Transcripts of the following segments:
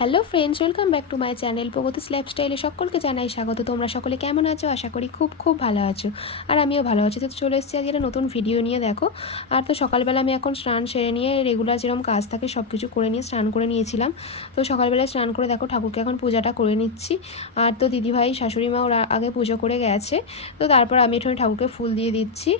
Hello friends, welcome back to my channel প্রগতিস লাইফস্টাইলে সকলকে জানাই স্বাগত। তোমরা সকলে কেমন আছো? আশা করি খুব খুব ভালো আছো, আর আমিও ভালো আছি। তো চলে এসেছি আজকে একটা নতুন ভিডিও নিয়ে। দেখো, আর তো সকালবেলা আমি এখন স্নান সেরে নিয়ে রেগুলার যেরকম কাজ থাকে সব কিছু করে নিয়ে স্নান করে নিয়েছিলাম। তো সকালবেলায় স্নান করে দেখো ঠাকুরকে এখন পূজাটা করে নিচ্ছি। আর তো দিদিভাই শাশুড়ি মা ওরা আগে পুজো করে গেছে, তো তারপর আমি একটু ঠাকুরকে ফুল দিয়ে দিচ্ছি।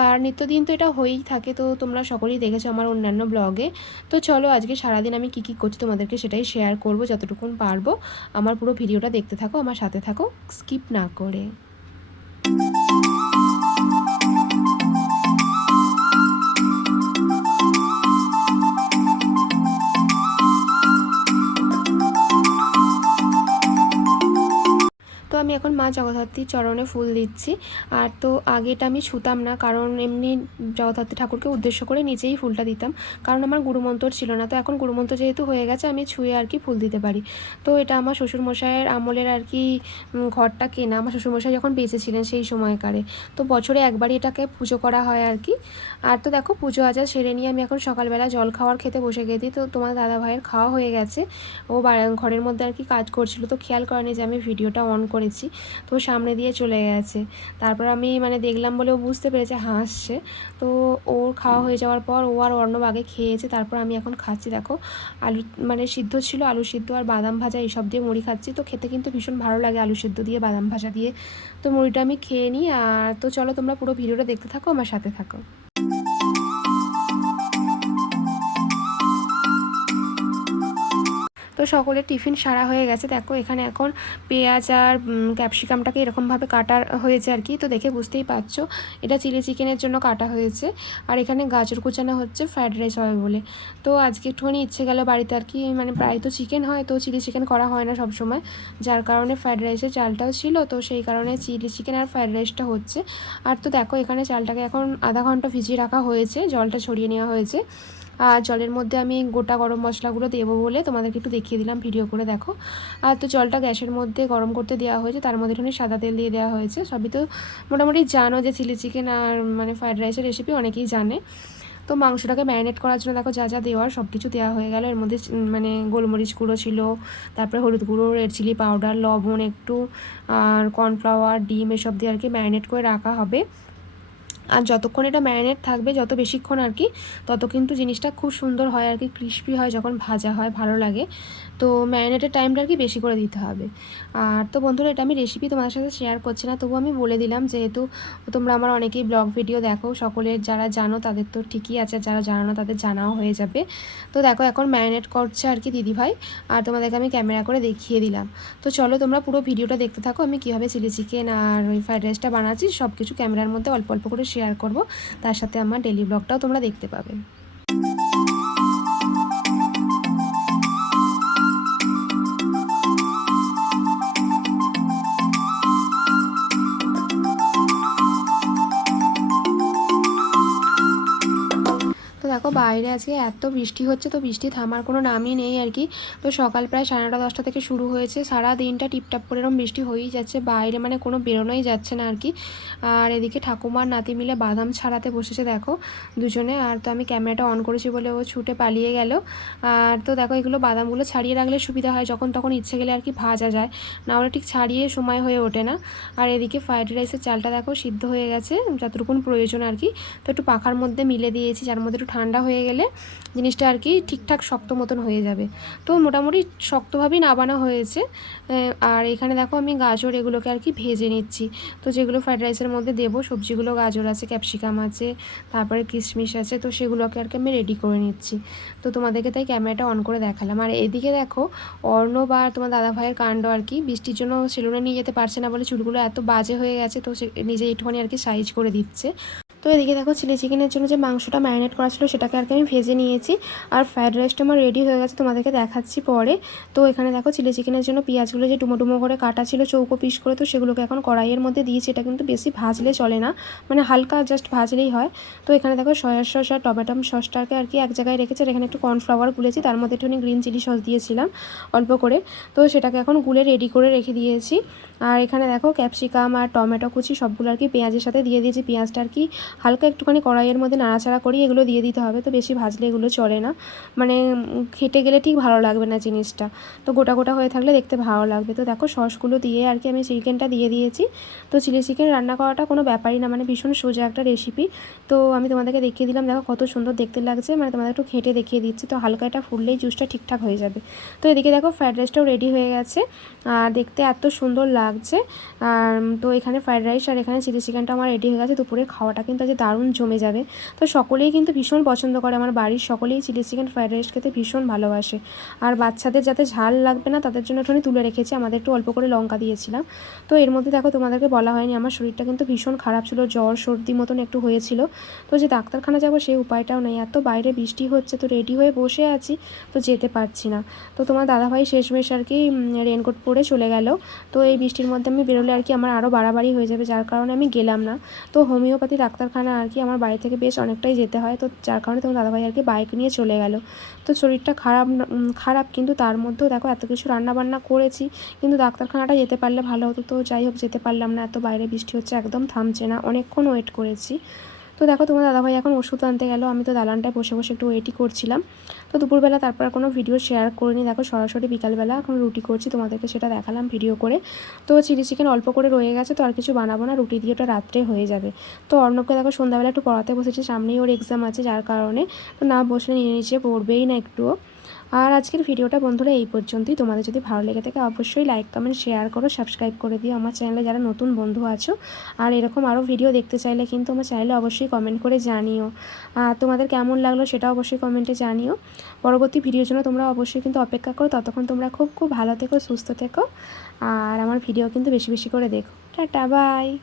আর নিত্যদিন তো এটা হয়েই থাকে, তো তোমরা সকলেই দেখেছো আমার অন্যান্য ব্লগে। তো চলো আজকে সারাদিন আমি কী কী করছি তোমাদেরকে সেটাই শেয়ার করব যতটুকুন পারবো। আমার পুরো ভিডিওটা দেখতে থাকো, আমার সাথে থাকো, স্কিপ না করে। তো আমি এখন মা জগদ্ধাত্রীর চরণে ফুল দিচ্ছি। আর তো আগেটা আমি ছুতাম না, কারণ এমনি জগদ্ধাত্রী ঠাকুরকে উদ্দেশ্য করে নিচেই ফুলটা দিতাম, কারণ আমার গুরুমন্ত্র ছিল না। তো এখন গুরুমন্ত্র যেহেতু হয়ে গেছে আমি ছুঁয়ে আর কি ফুল দিতে পারি। তো এটা আমার শ্বশুরমশাইয়ের আমলের আর কি ঘরটা কেনা, আমার শ্বশুরমশাই যখন বেঁচে ছিলেন সেই সময়কারে। তো বছরে একবারই এটাকে পুজো করা হয় আর কি। আর তো দেখো পুজো আচার সেরে নিয়ে আমি এখন সকালবেলা জল খাওয়ার খেতে বসে গেছি। তো তোমার দাদা ভাইয়ের খাওয়া হয়ে গেছে, ও ঘরের মধ্যে আর কি কাজ করছিল, তো খেয়াল করেনি যে আমি ভিডিওটা অন করেছি। তো সামনে দিয়ে চলে গেছে, তারপর আমি দেখলাম বলে ও বুঝতে পেরেছে, হাসছে। তো ওর খাওয়া হয়ে যাওয়ার পর ও আর অর্ণব আগে খেয়েছে, তারপর আমি এখন খাচ্ছি। দেখো আলু সিদ্ধ ছিল, আলু সিদ্ধ আর বাদাম ভাজা এইসব দিয়ে মুড়ি খাচ্ছি। তো খেতে কিন্তু ভীষণ ভালো লাগে আলু সিদ্ধ দিয়ে বাদাম ভাজা দিয়ে। তো মুড়িটা আমি খেয়ে নিই। আর তো চলো তোমরা পুরো ভিডিওটা দেখতে থাকো, আমার সাথে থাকো। তো সকলের টিফিন সারা হয়ে গেছে। দেখো এখানে এখন পেঁয়াজ আর ক্যাপসিকামটাকে এরকমভাবে কাটা হয়েছে আর কি। তো দেখে বুঝতেই পারছো এটা চিলি চিকেনের জন্য কাটা হয়েছে। আর এখানে গাজর কুচানো হচ্ছে ফ্রাইড রাইস হবে বলে। তো আজকে একটুখানি ইচ্ছে গেল বাড়িতে আর কি, প্রায় তো চিকেন হয়, তো চিলি চিকেন করা হয় না সব সময়, যার কারণে ফ্রাইড রাইসের চালটাও ছিল, তো সেই কারণে চিলি চিকেন আর ফ্রাইড রাইসটা হচ্ছে। আর তো দেখো এখানে চালটাকে এখন আধা ঘন্টা ভিজিয়ে রাখা হয়েছে, জলটা ছড়িয়ে নেওয়া হয়েছে। আর জলের মধ্যে আমি গোটা গরম মশলাগুলো দেবো বলে তোমাদেরকে একটু দেখিয়ে দিলাম ভিডিও করে, দেখো। আর তো জলটা গ্যাসের মধ্যে গরম করতে দেওয়া হয়েছে, তার মধ্যে একটু সাদা তেল দিয়ে দেওয়া হয়েছে। সবই তো মোটামুটি জানো যে চিলি চিকেন আর ফ্রাইড রাইসের রেসিপি অনেকেই জানে। তো মাংসটাকে ম্যারিনেট করার জন্য দেখো যা যা দেওয়ার সব কিছু দেওয়া হয়ে গেল। এর মধ্যে গোলমরিচ গুঁড়ো ছিল, তারপরে হলুদ গুঁড়ো, রেড চিলি পাউডার, লবণ একটু, আর কর্নফ্লাওয়ার, ডিম এসব দিয়ে আর কি ম্যারিনেট করে রাখা হবে। আর যতক্ষণ এটা ম্যারিনেট থাকবে, যত বেশিক্ষণ আর কি, তত কিন্তু জিনিসটা খুব সুন্দর হয় আর কি, ক্রিস্পি হয় যখন ভাজা হয়, ভালো লাগে। তো ম্যারিনেটের টাইমটা আর কি বেশি করে দিতে হবে। আর তো বন্ধুরা, এটা আমি রেসিপি তোমাদের সাথে শেয়ার করছি না, তবু আমি বলে দিলাম, যেহেতু তোমরা আমার অনেকেই ব্লগ ভিডিও দেখো, সকলের যারা জানো তাদের তো ঠিকই আছে, যারা জানো না তাদের জানাও হয়ে যাবে। তো দেখো এখন ম্যারিনেট করছে আর কি দিদিভাই, আর তোমাদেরকে আমি ক্যামেরা করে দেখিয়ে দিলাম। তো চলো তোমরা পুরো ভিডিওটা দেখতে থাকো, আমি কীভাবে চিলি চিকেন আর ওই ফ্রাইড রাইসটা বানাচ্ছি সব কিছু ক্যামেরার মধ্যে অল্প অল্প করে শেয়ার করব, তার সাথে আমার ডেলি ব্লগটাও তোমরা দেখতে পাবে। তো দেখো বাইরে আজকে এত বৃষ্টি হচ্ছে, তো বৃষ্টি থামার কোনো নামই নেই আর কি। তো সকাল প্রায় 9:30-10টা থেকে শুরু হয়েছে, সারা দিনটা টিপটাপ করে এরকম বৃষ্টি হয়েই যাচ্ছে, বাইরে কোনো বেরোনোই যাচ্ছে না আর কি। আর এদিকে ঠাকুমার নাতি মিলে বাদাম ছাড়াতে বসেছে দেখো দুজনে। আর তো আমি ক্যামেরাটা অন করেছি বলে ও ছুটে পালিয়ে গেল। আর তো দেখো এগুলো বাদামগুলো ছাড়িয়ে রাখলে সুবিধা হয়, যখন তখন ইচ্ছে গেলে আর কি ভাজা যায়, না হলে ঠিক ছাড়িয়ে সময় হয়ে ওঠে না। আর এদিকে ফ্রাইড রাইসের চালটা দেখো সিদ্ধ হয়ে গেছে যতটুকুন প্রয়োজন আর কি। তো একটু পাখার মধ্যে মিলে দিয়েছি, যার মধ্যে একটু ঠান্ডা হয়ে গেলে জিনিসটা আর কি ঠিকঠাক শক্ত মতন হয়ে যাবে। তো মোটামুটি শক্তভাবেই নাবানো হয়েছে। আর এখানে দেখো আমি গাজর এগুলোকে আর কি ভেজে নিচ্ছি। তো যেগুলো ফ্রাইড রাইসের মধ্যে দেবো সবজিগুলো, গাজর আছে, ক্যাপসিকাম আছে, তারপরে কিশমিশ আছে, তো সেগুলোকে আর কি আমি রেডি করে নিচ্ছি। তো তোমাদেরকে তাই ক্যামেরাটা অন করে দেখালাম। আর এদিকে দেখো অর্ণব আর তোমার দাদা ভাইয়ের কাণ্ড আর কি, বৃষ্টির জন্য সেলুনে নিয়ে যেতে পারছে না বলে চুলগুলো এত বাজে হয়ে গেছে, তো সে নিজে একটুখানি আর কি সাইজ করে দিচ্ছে। তো এদিকে দেখো চিলি চিকেনের জন্য যে মাংসটা ম্যারিনেট করা ছিল সেটাকে আর কি আমি ভেজে নিয়েছি। আর ফ্রাইড রাইসটা আমার রেডি হয়ে গেছে, তোমাদেরকে দেখাচ্ছি পরে। তো এখানে দেখো চিলি চিকেনের জন্য পেঁয়াজগুলো যে ডুমো ডুমো করে কাটা ছিল চৌকো পিস করে, তো সেগুলোকে এখন কড়াইয়ের মধ্যে দিয়েছি। এটা কিন্তু বেশি ভাজলে চলে না, হালকা জাস্ট ভাজলেই হয়। তো এখানে দেখো সয়া সস আর টমেটো সসটাকে আর কি এক জায়গায় রেখেছি, আর এখানে একটু কর্নফ্লাওয়ার গুলেছি, তার মধ্যে একটুখানি গ্রিন চিলি সস দিয়েছিলাম অল্প করে। তো সেটাকে এখন গুলে রেডি করে রেখে দিয়েছি। আর এখানে দেখো ক্যাপসিকাম আর টমেটো কুচি সবগুলো আর কি পেঁয়াজের সাথে দিয়ে দিয়েছি, পেঁয়াজটা আর কি হালকা একটুখানি কড়াইয়ের মধ্যে নাড়াচাড়া করি, এগুলো দিয়ে দিতে হবে। তো বেশি ভাজলে এগুলো চলে না, মানে খেটে গেলে ঠিক ভালো লাগবে না জিনিসটা। তো গোটা গোটা হয়ে থাকলে দেখতে ভালো লাগবে। তো দেখো সসগুলো দিয়ে আর কি আমি চিকেনটা দিয়ে দিয়েছি। তো চিলি চিকেন রান্না করাটা কোনো ব্যাপারই না, মানে ভীষণ সোজা একটা রেসিপি। তো আমি তোমাদেরকে দেখিয়ে দিলাম, দেখো কত সুন্দর দেখতে লাগছে, মানে তোমাদের একটু খেটে দেখিয়ে দিচ্ছি। তো হালকা এটা ফুললেই জুসটা ঠিকঠাক হয়ে যাবে। তো এদিকে দেখো ফ্রাইড রাইসটাও রেডি হয়ে গেছে, আর দেখতে এত সুন্দর লাগছে। আর তো এখানে ফ্রাইড রাইস আর এখানে চিলি চিকেনটা আমার রেডি হয়ে গেছে। দুপুরের খাওয়াটা কিন্তু আজ দারুণ জমে যাবে। তো সকলেই কিন্তু ভীষণ পছন্দ করে, আমার বাড়ির সকলেই চিলি চিকেন ফ্রাইড রাইস খেতে ভীষণ ভালোবাসে। আর বাচ্চাদের যাতে ঝাল লাগবে না তাদের জন্য একটুখানি তুলে রেখেছি, আমাদের একটু অল্প করে লঙ্কা দিয়েছিলাম। তো এর মধ্যে দেখো তোমাদেরকে বলা হয়নি, আমার শরীরটা কিন্তু ভীষণ খারাপ ছিল, জ্বর সর্দি মতন একটু হয়েছিল। তো যে ডাক্তারখানা যাবো সেই উপায়টাও নেই, এত বাইরে বৃষ্টি হচ্ছে, তো রেডি হয়ে বসে আছি, তো যেতে পারছি না। তো তোমার দাদাভাই শেষমেশ আর কি রেনকোট পরে চলে গেল। তো এই বৃষ্টির মধ্যে আমি বেরোলে আর কি আমার আরও বাড়াবাড়ি হয়ে যাবে, যার কারণে আমি গেলাম না। তো হোমিওপ্যাথি ডাক্তারখানা আর কি আমার বাড়ি থেকে বেশ অনেকটাই যেতে হয়, তো যার কারণে তোমার দাদাভাই আর কি বাইক নিয়ে চলে গেল। তো শরীরটা খারাপ কিন্তু তার মধ্যেও দেখো এত কিছু রান্নাবান্না করেছি, কিন্তু ডাক্তারখানাটা যেতে পারলে ভালো হতো। তো যাই হোক যেতে পারলাম না, এত বাইরে বৃষ্টি হচ্ছে, একদম থামছে না, অনেকক্ষণ ওয়েট করেছি। তো দেখো তোমার দাদাভাই এখন ওষুধ আনতে গেল, আমি তো দালানটায় বসে বসে একটু ওয়েটই করছিলাম। তো দুপুরবেলা তারপর কোনো ভিডিও শেয়ার করিনি, দেখো সরাসরি বিকালবেলা এখন রুটি করছি, তোমাদেরকে সেটা দেখালাম ভিডিও করে। তো চিলি চিকেন অল্প করে রয়ে গেছে, তো আর কিছু বানাবো না, রুটি দিয়ে ওটা রাত্রে হয়ে যাবে। তো অর্ণবকে দেখো সন্ধ্যাবেলা একটু পড়াতে বসেছি, সামনেই ওর এক্সাম আছে, যার কারণে তো না বসলে নিয়ে নিচে পড়বেই না একটুও। আর আজকের ভিডিওটা বন্ধুরা এই পর্যন্তই। তোমাদের যদি ভালো লেগে থাকে অবশ্যই লাইক কমেন্ট শেয়ার করো, সাবস্ক্রাইব করে দিও আমার চ্যানেলে যারা নতুন বন্ধু আছো। আর এরকম আরও ভিডিও দেখতে চাইলে কিন্তু আমার চ্যানেলে অবশ্যই কমেন্ট করে জানিও। আর তোমাদের কেমন লাগলো সেটা অবশ্যই কমেন্টে জানিও। পরবর্তী ভিডিওর জন্য তোমরা অবশ্যই কিন্তু অপেক্ষা করো, ততক্ষণ তোমরা খুব খুব ভালো থেকো, সুস্থ থেকো। আর আমার ভিডিও কিন্তু বেশি বেশি করে দেখো। Tata bye.